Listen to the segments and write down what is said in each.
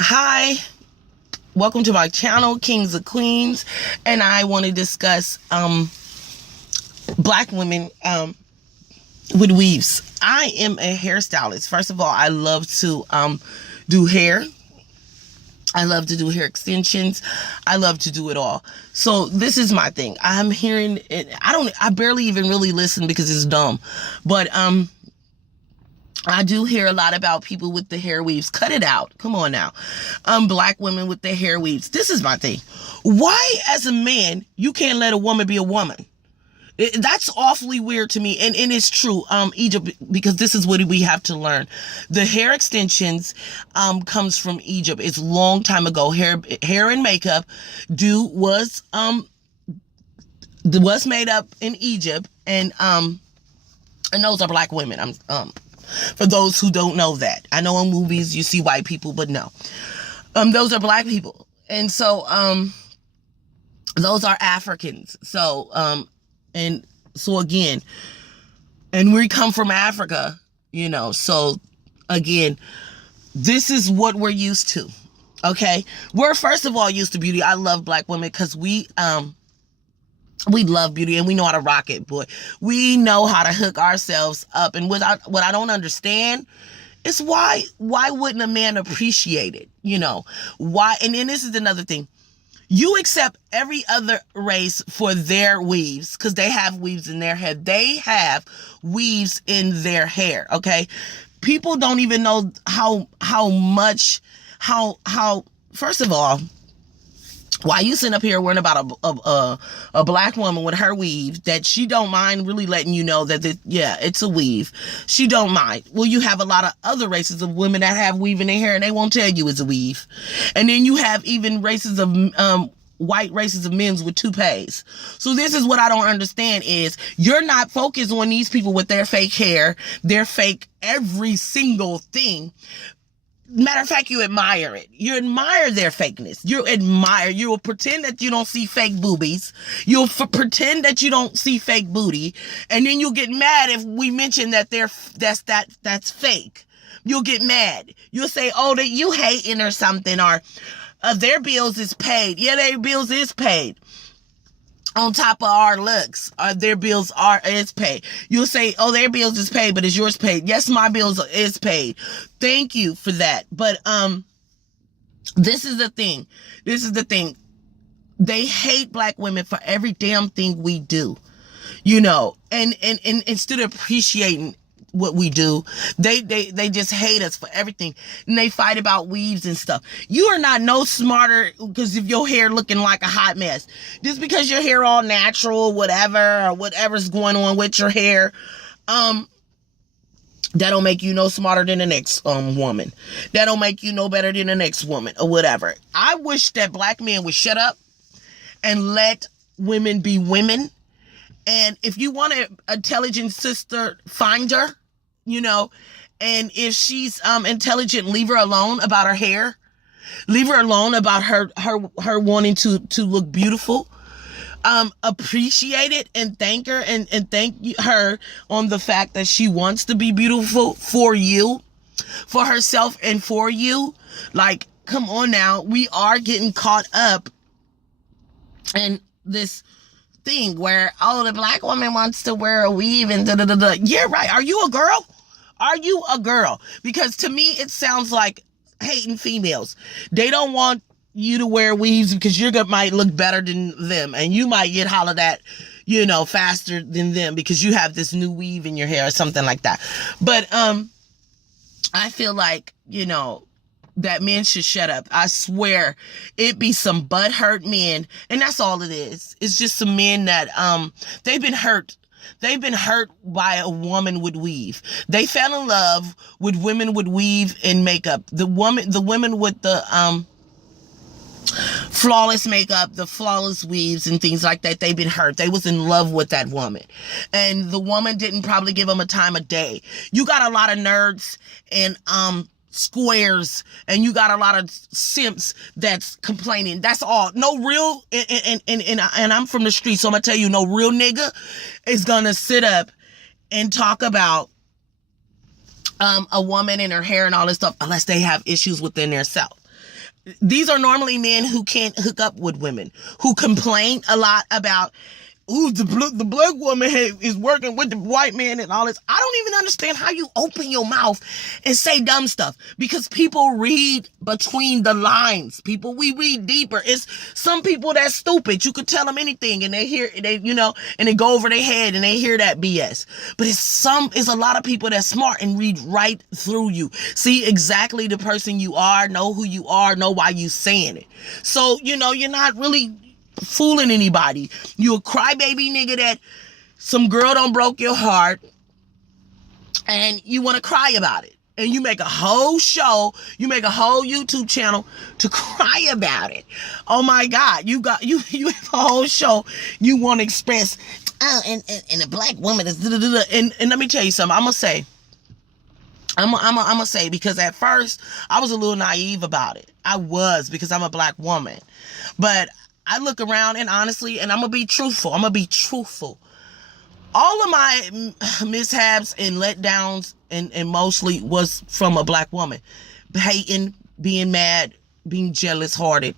Hi, welcome to my channel, Kings of Queens, and I want to discuss black women with weaves. I am a hairstylist. First of all, I love to do hair. I love to do hair extensions. I love to do it all. So this is my thing. I'm hearing it. I barely even really listen because it's dumb. But I do hear a lot about people with the hair weaves. Cut it out. Come on now. Black women with their hair weaves. This is my thing. Why, as a man, you can't let a woman be a woman? That's awfully weird to me. And it's true. Egypt, because this is what we have to learn. The hair extensions comes from Egypt. It's a long time ago. Hair and makeup was made up in Egypt, and those are black women. For those who don't know that. I know in movies you see white people, but no. Those are black people. And so, those are Africans. So, again, and we come from Africa, so again, this is what we're used to. Okay. We're first of all used to beauty. I love black women because we love beauty and we know how to rock it, boy. We know how to hook ourselves up. And what I don't understand is why wouldn't a man appreciate it? Why? And then this is another thing. You accept every other race for their weaves because they have weaves in their head. They have weaves in their hair. Okay. People don't even know how first of all, why you sitting up here worrying about a black woman with her weave that she don't mind really letting you know that it's a weave. She don't mind. Well, you have a lot of other races of women that have weave in their hair and they won't tell you it's a weave. And then you have even races of white races of men with toupees. So this is what I don't understand is you're not focused on these people with their fake hair, their fake every single thing. Matter of fact, you admire it. You admire their fakeness. You will pretend that you don't see fake boobies. You'll pretend that you don't see fake booty. And then you'll get mad if we mention that that's fake. You'll get mad. You'll say, oh, that you hating or something, or their bills is paid. Yeah, their bills is paid. On top of our looks, their bills is paid. You'll say, oh, their bills is paid, but is yours paid? Yes, my bills is paid. Thank you for that. But this is the thing. They hate black women for every damn thing we do, and instead of appreciating what we do, they just hate us for everything, and they fight about weaves and stuff. You are not no smarter because if your hair looking like a hot mess, just because your hair all natural, whatever's going on with your hair, that don't make you no smarter than the next woman. That don't make you no better than the next woman or whatever. I wish that black men would shut up and let women be women. And if you want an intelligent sister, find her, and if she's intelligent, leave her alone about her hair. Leave her alone about her wanting to look beautiful. Appreciate it and thank her and thank her on the fact that she wants to be beautiful for you, for herself and for you. Like, come on now. We are getting caught up in this thing where, oh, the black woman wants to wear a weave and da-da-da-da. Yeah, right. Are you a girl? Are you a girl? Because to me, it sounds like hating females. They don't want you to wear weaves because you might look better than them and you might get hollered at, faster than them because you have this new weave in your hair or something like that. But I feel like, that men should shut up. I swear it be some butthurt men. And that's all it is. It's just some men that, they've been hurt. They've been hurt by a woman with weave. They fell in love with women with weave and makeup. The women with the, flawless makeup, the flawless weaves and things like that. They've been hurt. They was in love with that woman. And the woman didn't probably give them a time of day. You got a lot of nerds and, squares, and you got a lot of simps that's complaining. That's all. No real, and I'm from the street, so I'm gonna tell you, no real nigga is gonna sit up and talk about a woman and her hair and all this stuff unless they have issues within their self. These are normally men who can't hook up with women, who complain a lot about, ooh, the black woman is working with the white man and all this. I don't even understand how you open your mouth and say dumb stuff, because people read between the lines. We read deeper. It's some people that's stupid. You could tell them anything and and they go over their head and they hear that BS. But it's a lot of people that's smart and read right through you. See exactly the person you are, know who you are, know why you saying it. So, you're not really fooling anybody. You a crybaby nigga that some girl done broke your heart and you want to cry about it, and you make a whole show, you make a whole YouTube channel to cry about it. Oh my God, you have a whole show you want to express, and a black woman is and let me tell you something. I'm gonna say, because at first I was a little naive about it. I was, because I'm a black woman. But I look around, and honestly, and I'm going to be truthful. All of my mishaps and letdowns and mostly was from a black woman. Hating, being mad, being jealous hearted,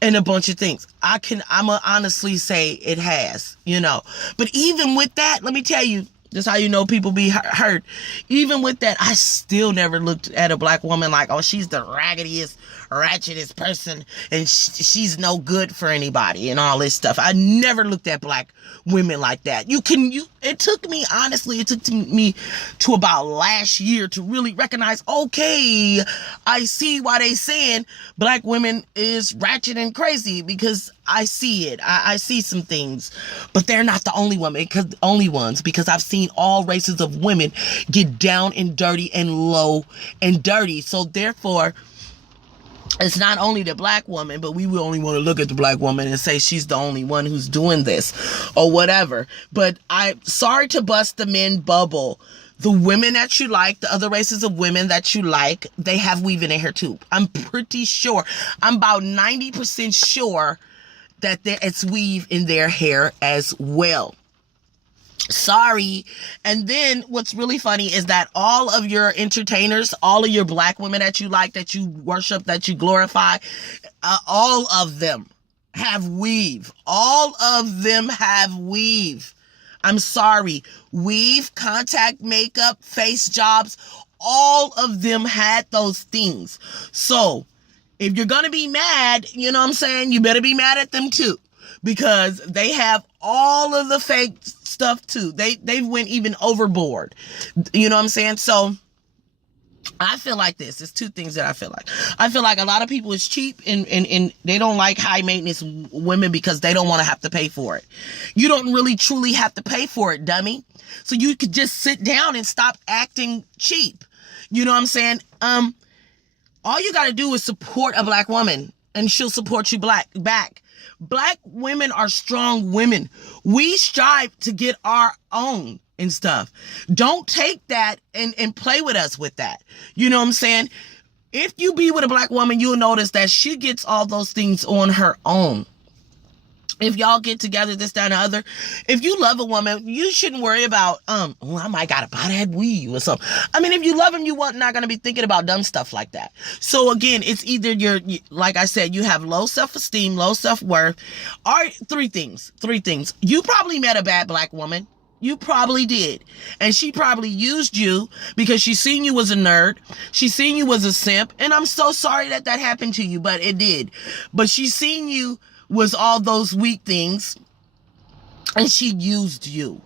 and a bunch of things. I'm going to honestly say it has, But even with that, let me tell you, that's how you know people be hurt. Even with that, I still never looked at a black woman like, oh, she's the raggediest, ratchetest person, and she's no good for anybody and all this stuff. I never looked at black women like that. It took me to about last year to really recognize, okay, I see why they saying black women is ratchet and crazy, because I see it. I see some things, but they're not the only ones, because I've seen all races of women get down and dirty and low and dirty. So therefore, it's not only the black woman, but we will only want to look at the black woman and say she's the only one who's doing this or whatever. But I'm sorry to bust the men bubble. The women that you like, the other races of women that you like, they have weave in their hair too. I'm pretty sure. I'm about 90% sure that it's weave in their hair as well. Sorry. And then what's really funny is that all of your entertainers, all of your black women that you like, that you worship, that you glorify, all of them have weave. All of them have weave. I'm sorry. Weave, contact makeup, face jobs, all of them had those things. So if you're going to be mad, you know what I'm saying? You better be mad at them too, because they have all of the fake stuff too. They went even overboard. You know what I'm saying? So I feel like this. There's two things that I feel like. I feel like a lot of people is cheap and they don't like high maintenance women because they don't want to have to pay for it. You don't really truly have to pay for it, dummy. So you could just sit down and stop acting cheap. You know what I'm saying? All you got to do is support a black woman and she'll support you back. Black women are strong women. We strive to get our own and stuff. Don't take that and play with us with that. You know what I'm saying? If you be with a black woman, you'll notice that she gets all those things on her own. If y'all get together, this, that, and the other, if you love a woman, you shouldn't worry about, I might gotta buy that weave or something. I mean, if you love him, not gonna be thinking about dumb stuff like that. So again, it's either like I said, you have low self-esteem, low self-worth, or three things. You probably met a bad black woman. You probably did. And she probably used you because she seen you as a nerd. She seen you as a simp. And I'm so sorry that happened to you, but it did. But she seen you was all those weak things, and she used you.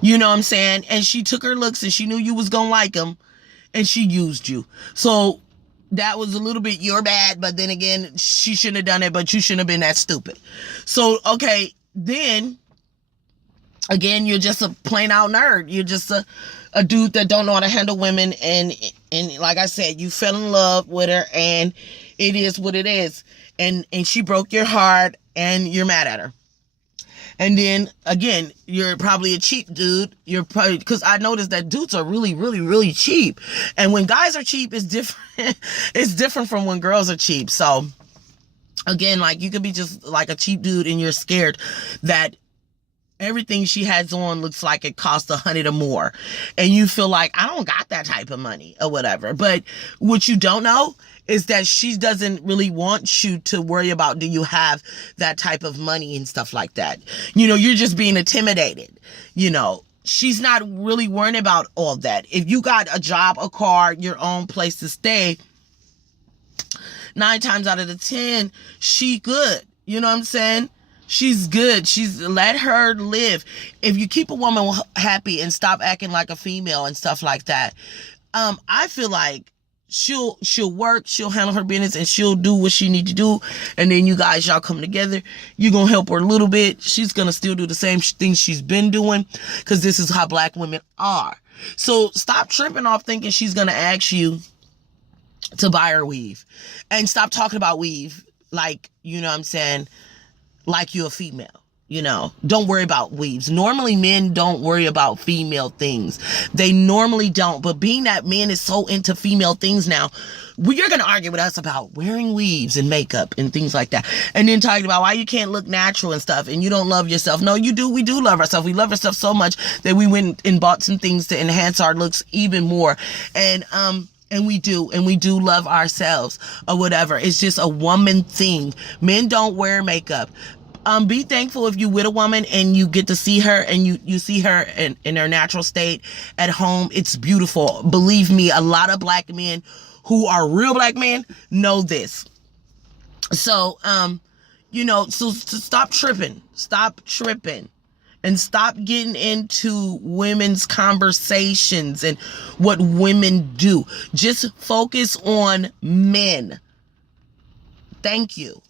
You know what I'm saying? And she took her looks, and she knew you was gonna like them, and she used you. So that was a little bit your bad, but then again, she shouldn't have done it, but you shouldn't have been that stupid. So, okay, then, again, you're just a plain out nerd. You're just a dude that don't know how to handle women, and like I said, you fell in love with her, and it is what it is. And she broke your heart, and you're mad at her. And then, again, you're probably a cheap dude. You're probably, because I noticed that dudes are really, really, really cheap. And when guys are cheap, it's different. It's different from when girls are cheap. So, again, like, you could be just like a cheap dude, and you're scared that everything she has on looks like it costs $100 or more. And you feel like, I don't got that type of money or whatever. But what you don't know is that she doesn't really want you to worry about, do you have that type of money and stuff like that. You're just being intimidated. She's not really worrying about all that. If you got a job, a car, your own place to stay, 9 times out of the 10, she good. You know what I'm saying? She's good. Let her live. If you keep a woman happy and stop acting like a female and stuff like that, I feel like she'll work, she'll handle her business, and she'll do what she need to do. And then y'all come together. You're going to help her a little bit. She's going to still do the same things she's been doing, because this is how black women are. So stop tripping off thinking she's going to ask you to buy her weave, and stop talking about weave like, you know what I'm saying, like you're a female. Don't worry about weaves. Normally men don't worry about female things. They normally don't. But being that men is so into female things now, you're going to argue with us about wearing weaves and makeup and things like that. And then talking about why you can't look natural and stuff and you don't love yourself. No, you do. We do love ourselves. We love ourselves so much that we went and bought some things to enhance our looks even more. And we do love ourselves or whatever. It's just a woman thing. Men don't wear makeup. Be thankful if you with a woman and you get to see her and you see her in her natural state at home. It's beautiful. Believe me, a lot of black men who are real black men know this. So, so stop tripping. Stop tripping. And stop getting into women's conversations and what women do. Just focus on men. Thank you.